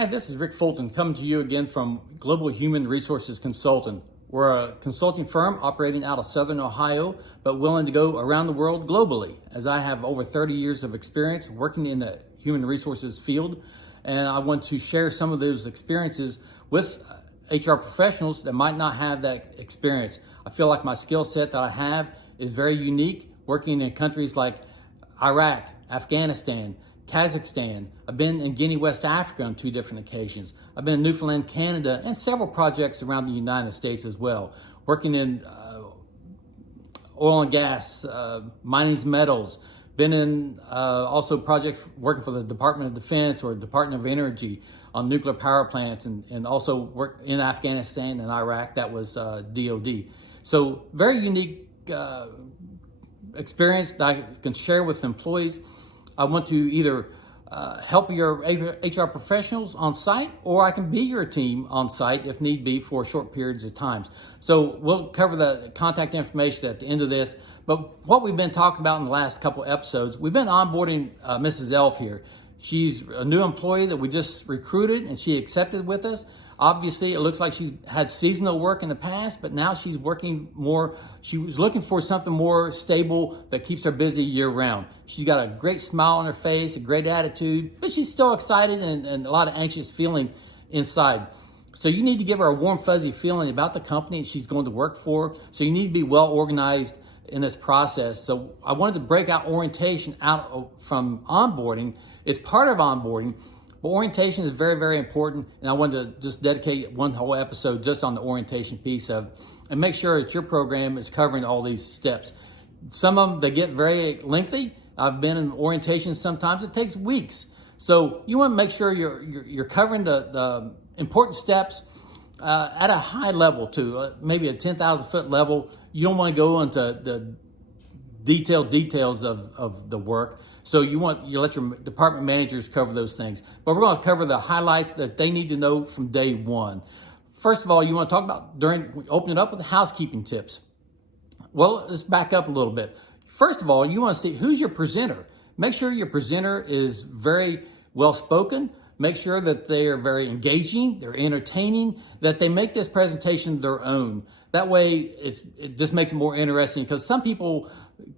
Hi, this is Rick Fulton coming to you again from Global Human Resources Consultant. We're a consulting firm operating out of Southern Ohio, but willing to go around the world globally, as I have over 30 years of experience working in the human resources field. And I want to share some of those experiences with HR professionals that might not have that experience. I feel like my skill set that I have is very unique, working in countries like Iraq, Afghanistan, Kazakhstan. I've been in Guinea, West Africa on 2 different occasions. I've been in Newfoundland, Canada, and several projects around the United States as well, working in oil and gas, mining metals. Been in also projects working for the Department of Defense or Department of Energy on nuclear power plants, and also work in Afghanistan and Iraq. That was DOD. So very unique experience that I can share with employees. I want to either help your HR professionals on site, or I can be your team on site if need be for short periods of time. So we'll cover the contact information at the end of this. But what we've been talking about in the last couple episodes, we've been onboarding Mrs. Elf here. She's a new employee that we just recruited and she accepted with us. Obviously, it looks like she's had seasonal work in the past, but now she's working more. She was looking for something more stable that keeps her busy year round. She's got a great smile on her face, a great attitude, but she's still excited and a lot of anxious feeling inside. So you need to give her a warm, fuzzy feeling about the company she's going to work for. So you need to be well organized in this process. So I wanted to break out orientation out from onboarding. It's part of onboarding. But orientation is very, very important, and I wanted to just dedicate one whole episode just on the orientation piece of it, and make sure that your program is covering all these steps. Some of them, they get very lengthy. I've been in orientation, sometimes it takes weeks. So you want to make sure you're covering the important steps at a high level too, maybe a 10,000 foot level. You don't want to go into the details of the work. So you let your department managers cover those things. But we're going to cover the highlights that they need to know from day one. First of all, you want to talk about we open it up with housekeeping tips. Well, let's back up a little bit. First of all, you want to see who's your presenter. Make sure your presenter is very well spoken. Make sure that they are very engaging, they're entertaining, that they make this presentation their own. That way, it just makes it more interesting, because some people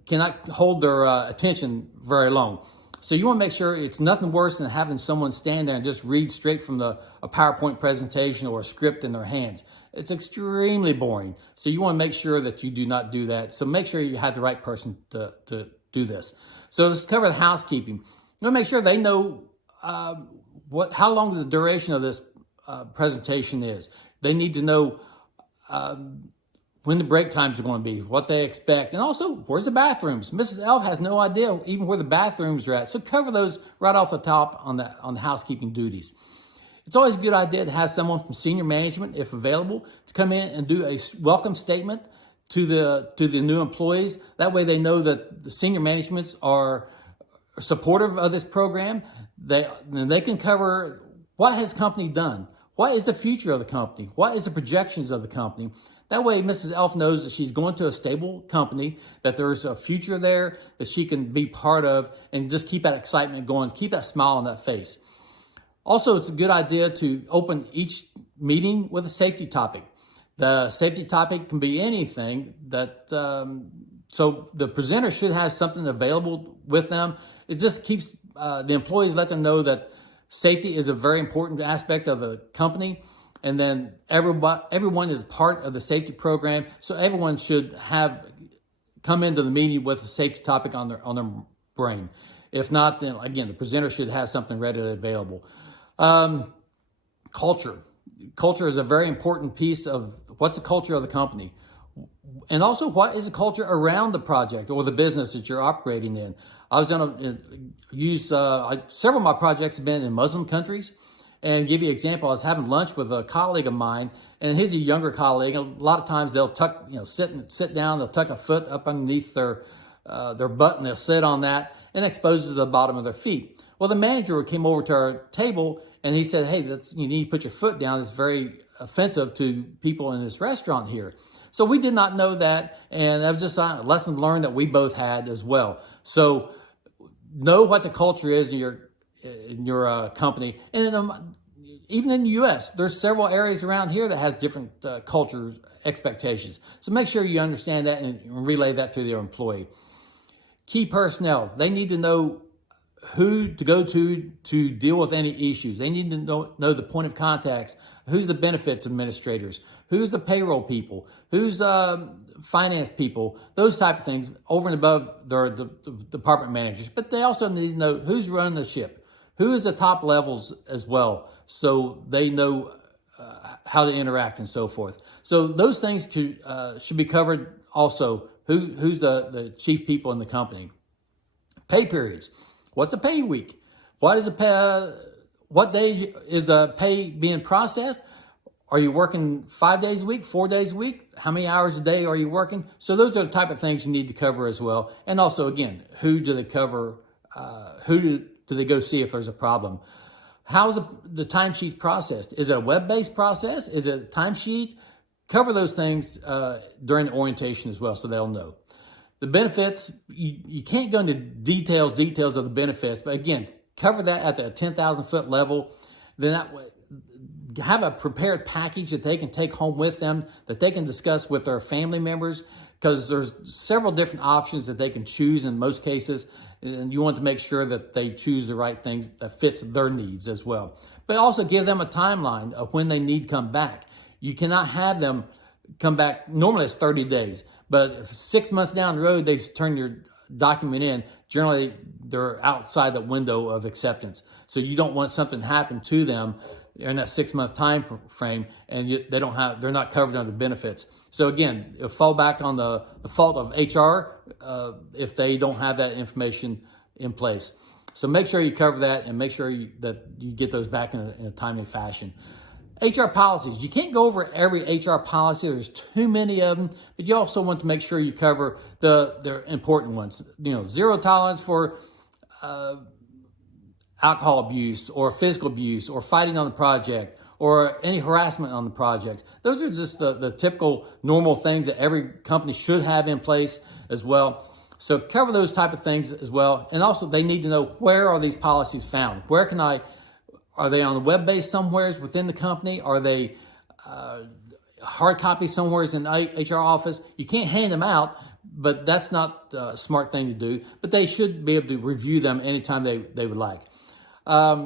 cannot hold their attention very long. So you want to make sure it's nothing worse than having someone stand there and just read straight from a PowerPoint presentation or a script in their hands. It's extremely boring. So you want to make sure that you do not do that. So make sure you have the right person to do this. So let's cover the housekeeping. You want to make sure they know how long the duration of this presentation is. They need to know when the break times are going to be, what they expect, and also where's the bathrooms. Mrs. Elf has no idea even where the bathrooms are at, so cover those right off the top on the housekeeping duties. It's always a good idea to have someone from senior management, if available, to come in and do a welcome statement to the new employees. That way they know that the senior managements are supportive of this program. They can cover what has the company done, what is the future of the company, what is the projections of the company. That way, Mrs. Elf knows that she's going to a stable company, that there's a future there that she can be part of, and just keep that excitement going, keep that smile on that face. Also, it's a good idea to open each meeting with a safety topic. The safety topic can be anything so the presenter should have something available with them. It just keeps the employees, let them know that safety is a very important aspect of the company. And then everyone is part of the safety program, so everyone should come into the meeting with a safety topic on their brain. If not, then again, the presenter should have something readily available. Culture is a very important piece of what's the culture of the company, and also what is the culture around the project or the business that you're operating in. I was going to use several of my projects have been in Muslim countries. And give you an example, I was having lunch with a colleague of mine, and he's a younger colleague. A lot of times they'll sit down, they'll tuck a foot up underneath their butt, and they'll sit on that, and exposes the bottom of their feet. Well, the manager came over to our table, and he said, "Hey, you need to put your foot down. It's very offensive to people in this restaurant here." So we did not know that, and that was just a lesson learned that we both had as well. So know what the culture is in your company, and then even in the U.S., there's several areas around here that has different cultures, expectations. So make sure you understand that and relay that to their employee. Key personnel, they need to know who to go to deal with any issues. They need to know the point of contacts. Who's the benefits administrators? Who's the payroll people? Who's finance people? Those type of things over and above the department managers. But they also need to know who's running the ship. Who is the top levels as well, so they know how to interact and so forth. So those things should be covered also. Who's the chief people in the company? Pay periods. What's a pay week? What day is the pay being processed? Are you working 5 days a week, 4 days a week? How many hours a day are you working? So those are the type of things you need to cover as well. And also, again, who do they cover? Who do they go see if there's a problem? How is the timesheet processed? Is it a web-based process? Is it a timesheet? Cover those things during the orientation as well, so they'll know. The benefits, you can't go into details of the benefits, but again, cover that at the 10,000 foot level. Then have a prepared package that they can take home with them, that they can discuss with their family members, because there's several different options that they can choose in most cases, and you want to make sure that they choose the right things that fits their needs as well. But also give them a timeline of when they need to come back. You cannot have them come back, normally it's 30 days, but if 6 months down the road they turn your document in, generally they're outside the window of acceptance. So you don't want something to happen to them in that 6 month time frame, and they're not covered under benefits. So again, fall back on the fault of HR if they don't have that information in place. So make sure you cover that and make sure that you get those back in a timely fashion. HR policies. You can't go over every HR policy. There's too many of them, but you also want to make sure you cover the important ones. Zero tolerance for alcohol abuse or physical abuse or fighting on the project or any harassment on the project. Those are just the typical normal things that every company should have in place as well. So cover those type of things as well. And also they need to know, where are these policies found? Are they on the web-based somewheres within the company? Are they hard copies somewheres in the HR office? You can't hand them out, but that's not a smart thing to do. But they should be able to review them anytime they would like.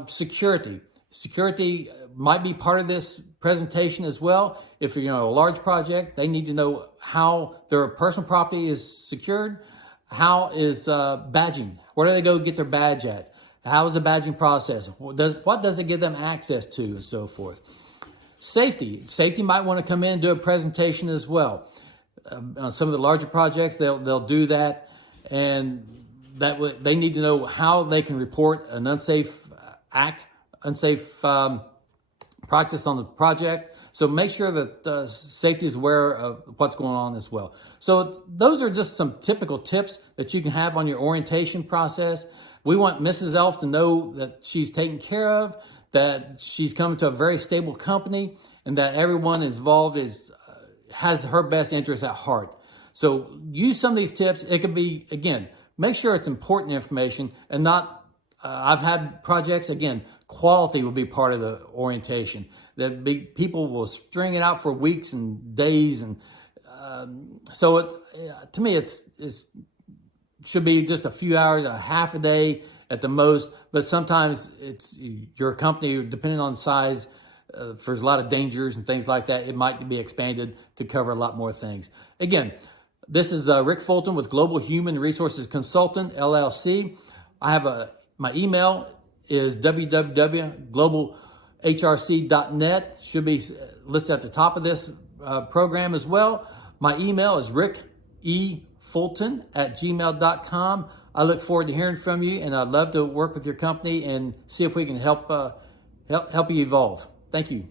Security. Security might be part of this presentation as well. If you're a large project, they need to know how their personal property is secured. How is badging? Where do they go get their badge at? How is the badging process? What does it give them access to, and so forth? Safety. Safety might want to come in and do a presentation as well. On some of the larger projects, they'll do that, and they need to know how they can report an unsafe practice on the project. So make sure that safety is aware of what's going on as well. So those are just some typical tips that you can have on your orientation process. We want Mrs. Elf to know that she's taken care of, that she's coming to a very stable company, and that everyone involved has her best interests at heart. So use some of these tips. It could be, again, make sure it's important information and not, I've had projects, again, quality will be part of the orientation. People will string it out for weeks and days. And to me, it should be just a few hours, a half a day at the most. But sometimes it's your company, depending on the size, there's a lot of dangers and things like that. It might be expanded to cover a lot more things. Again, this is Rick Fulton with Global Human Resources Consultant, LLC. I have my email is www.globalhrc.net. Should be listed at the top of this program as well. My email is rickeFulton@gmail.com. I look forward to hearing from you, and I'd love to work with your company and see if we can help you evolve. Thank you.